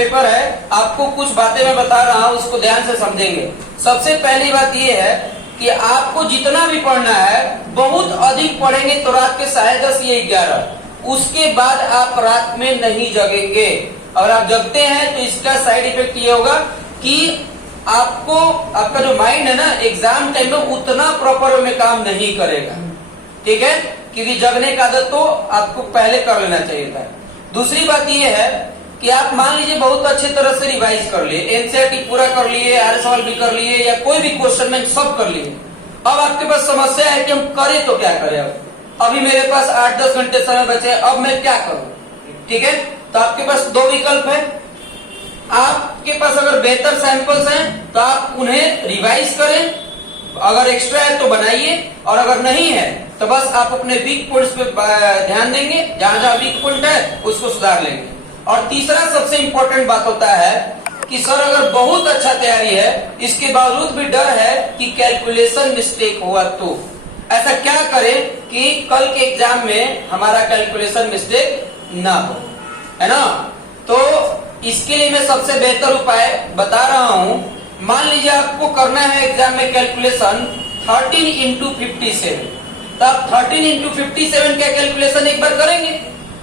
Paper है, आपको कुछ बातें मैं बता रहा हूँ, उसको ध्यान से समझेंगे। सबसे पहली बात ये है कि आपको जितना भी पढ़ना है बहुत अधिक पढ़ेंगे तो रात के 10:30 या 11, उसके बाद आप रात में नहीं जगेंगे। अगर आप जगते हैं तो इसका साइड इफेक्ट ये होगा कि आपको आपका जो माइंड है ना एग्जाम टाइम में उतना प्रॉपर में काम नहीं करेगा, ठीक है, क्योंकि जगने का आदत तो आपको पहले कर लेना चाहिए था। दूसरी बात ये है कि आप मान लीजिए बहुत अच्छे तरह से रिवाइज कर लिए, एनसीईआरटी पूरा कर लिए, आर सवाल भी कर लिए या कोई भी क्वेश्चन बैंक सब कर लिए। अब आपके पास समस्या है कि हम करें तो क्या करें। अब अभी मेरे पास 8-10 घंटे समय बचे, अब मैं क्या करूं, ठीक है। तो आपके पास दो विकल्प है। आपके पास अगर बेहतर सैंपल्स हैं तो आप उन्हें रिवाइज करें, अगर एक्स्ट्रा है तो बनाइए, और अगर नहीं है तो बस आप अपने वीक पॉइंट्स पे ध्यान देंगे, जहां जहां वीक पॉइंट है उसको सुधार लेंगे। और तीसरा सबसे इंपॉर्टेंट बात होता है कि सर अगर बहुत अच्छा तैयारी है, इसके बावजूद भी डर है कि कैलकुलेशन मिस्टेक हुआ, तो ऐसा क्या करें कि कल के एग्जाम में हमारा कैलकुलेशन मिस्टेक ना हो, है ना। तो इसके लिए मैं सबसे बेहतर उपाय बता रहा हूं। मान लीजिए आपको करना है एग्जाम में कैलकुलेशन 13x57, तो आप 13x57 का कैलकुलेशन एक बार करेंगे,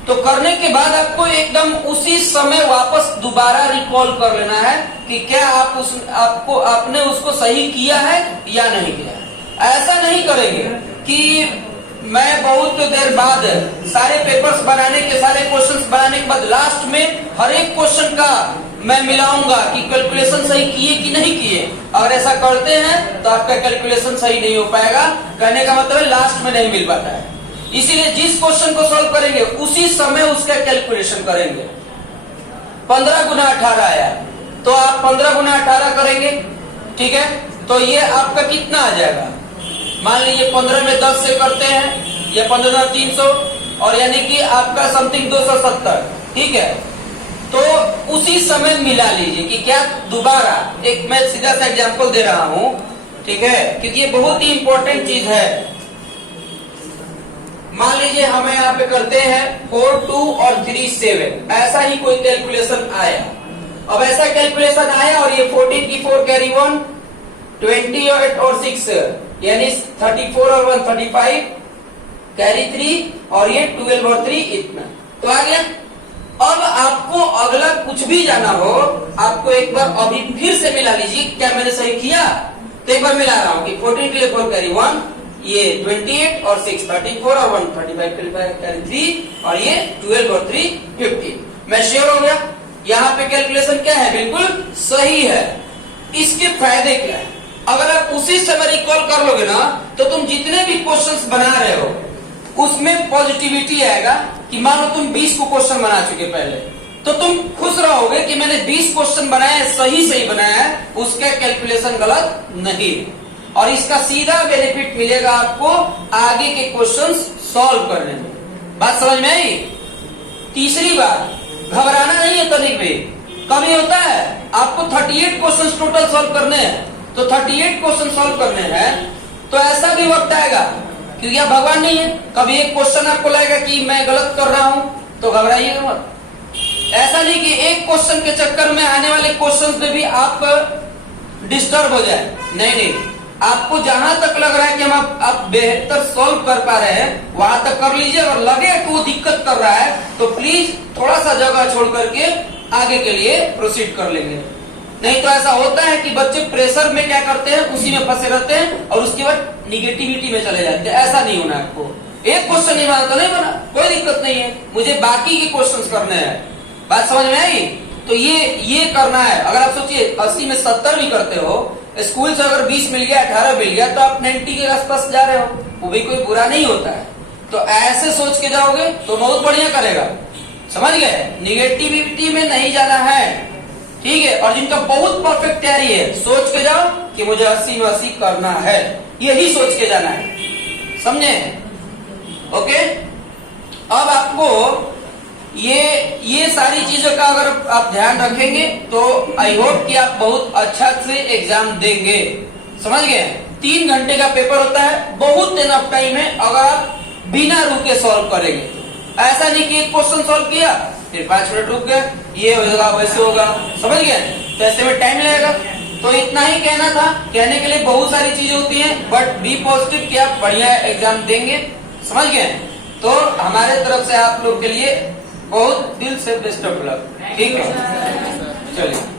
तो करने के बाद आपको एकदम उसी समय वापस दोबारा रिकॉल कर लेना है कि क्या आपने उसको सही किया है या नहीं किया। ऐसा नहीं करेंगे कि मैं बहुत देर बाद सारे पेपर्स बनाने के सारे क्वेश्चंस बनाने के बाद लास्ट में हर एक क्वेश्चन का मैं मिलाऊंगा कि कैलकुलेशन सही किए कि नहीं किए। अगर ऐसा करते हैं तो आपका कैलकुलेशन सही नहीं हो पाएगा। कहने का मतलब है लास्ट में नहीं मिल पाता है। इसीलिए जिस क्वेश्चन को सॉल्व करेंगे उसी समय उसका कैलकुलेशन करेंगे। 15 गुना 18 आया तो आप 15 गुना 18 करेंगे, ठीक है। तो ये आपका कितना आ जाएगा, मान लीजिए 15 में 10 से करते हैं या 15 300, और यानी कि आपका समथिंग 270, ठीक है। तो उसी समय मिला लीजिए कि क्या दोबारा, एक मैं सीधा सा एग्जांपल दे रहा हूं, ठीक है, क्योंकि ये बहुत ही इंपॉर्टेंट चीज है। मान लीजिए हमें यहाँ पे करते हैं 4 2 और 3 7, ऐसा ही कोई कैलकुलेशन आया। अब ऐसा कैलकुलेशन आया और ये 14 की 4 कैरी 1, 28 और 6 यानी 34 और 1 35 कैरी 3, और ये 12 और 3 इतना तो आ गया। अब आपको अगला कुछ भी जाना हो, आपको एक बार अभी फिर से मिला लीजिए, क्या मैंने सही किया। तो एक बार मिला रहा हूं कि 14 के लिए 4 कैरी 1, ये 28 और 6 34 और 1 35 कैरी 3, और ये 12 और 3 15। मैं श्योर हो गया यहाँ पे कैलकुलेशन क्या है, बिल्कुल सही है। इसके फायदे क्या है, अगर आप उसी समय रिकॉल कर लोगे ना तो तुम जितने भी क्वेश्चंस बना रहे हो उसमें पॉजिटिविटी आएगा कि मानो तुम 20 को क्वेश्चन बना चुके पहले, तो तुम खुश रहोगे कि मैंने 20 क्वेश्चन बनाया, सही बनाया है, उसका कैलकुलेशन गलत नहीं। और इसका सीधा बेनिफिट मिलेगा आपको आगे के क्वेश्चंस सॉल्व करने में। बात समझ में आई। तीसरी बात, घबराना नहीं है तनिक भी। कभी होता है आपको 38 क्वेश्चंस टोटल सॉल्व करने हैं, तो 38 क्वेश्चन सॉल्व करने हैं, तो ऐसा भी वक्त आएगा क्योंकि आप भगवान नहीं है, कभी एक क्वेश्चन आपको लगेगा कि मैं गलत कर रहा हूं, तो घबराइएगा मत। ऐसा नहीं कि एक क्वेश्चन के चक्कर में आने वाले क्वेश्चन में भी आप डिस्टर्ब हो जाए, नहीं, आपको जहां तक लग रहा है कि हम आप बेहतर सॉल्व कर पा रहे हैं वहां तक कर लीजिए। और लगे कि वो दिक्कत कर रहा है तो प्लीज थोड़ा सा जगह छोड़ करके आगे के लिए प्रोसीड कर लेंगे। नहीं तो ऐसा होता है कि बच्चे प्रेशर में क्या करते हैं, उसी में फंसे रहते हैं और उसके बाद निगेटिविटी में चले जाते हैं। ऐसा नहीं होना आपको। एक क्वेश्चन नहीं बना तो नहीं बना, कोई दिक्कत नहीं है, मुझे बाकी के क्वेश्चंस करने हैं। बात समझ में आई। तो ये करना है। अगर आप सोचिए 80 में 70 भी करते हो, स्कूल से अगर 20 मिल गया 18 मिल गया तो आप 90 के आसपास जा रहे हो, वो भी कोई बुरा नहीं होता है। तो ऐसे सोच के जाओगे तो बहुत बढ़िया करेगा, समझ गए। निगेटिविटी में नहीं जाना है, ठीक है। और जिनका बहुत परफेक्ट तैयारी है सोच के जाओ कि मुझे 80 में 80 करना है, यही सोच के जाना है, समझे। ओके, अब आपको ये सारी चीजों का अगर आप ध्यान रखेंगे तो आई होप कि आप बहुत अच्छा से एग्जाम देंगे, समझ गए। 3 घंटे का पेपर होता है, बहुत टाइम है अगर आप बिना रुके सॉल्व करेंगे। ऐसा नहीं कि एक क्वेश्चन सॉल्व किया फिर 5 मिनट रुक गए, ये होगा वैसे होगा, समझ गए? तो ऐसे में टाइम लगेगा। तो इतना ही कहना था। कहने के लिए बहुत सारी चीजें होती हैं, बट बी पॉजिटिव कि आप बढ़िया एग्जाम देंगे, समझ गए? तो हमारे तरफ से आप लोग के लिए बहुत दिल से बेस्ट ऑफ लक, ठीक है? चलिए।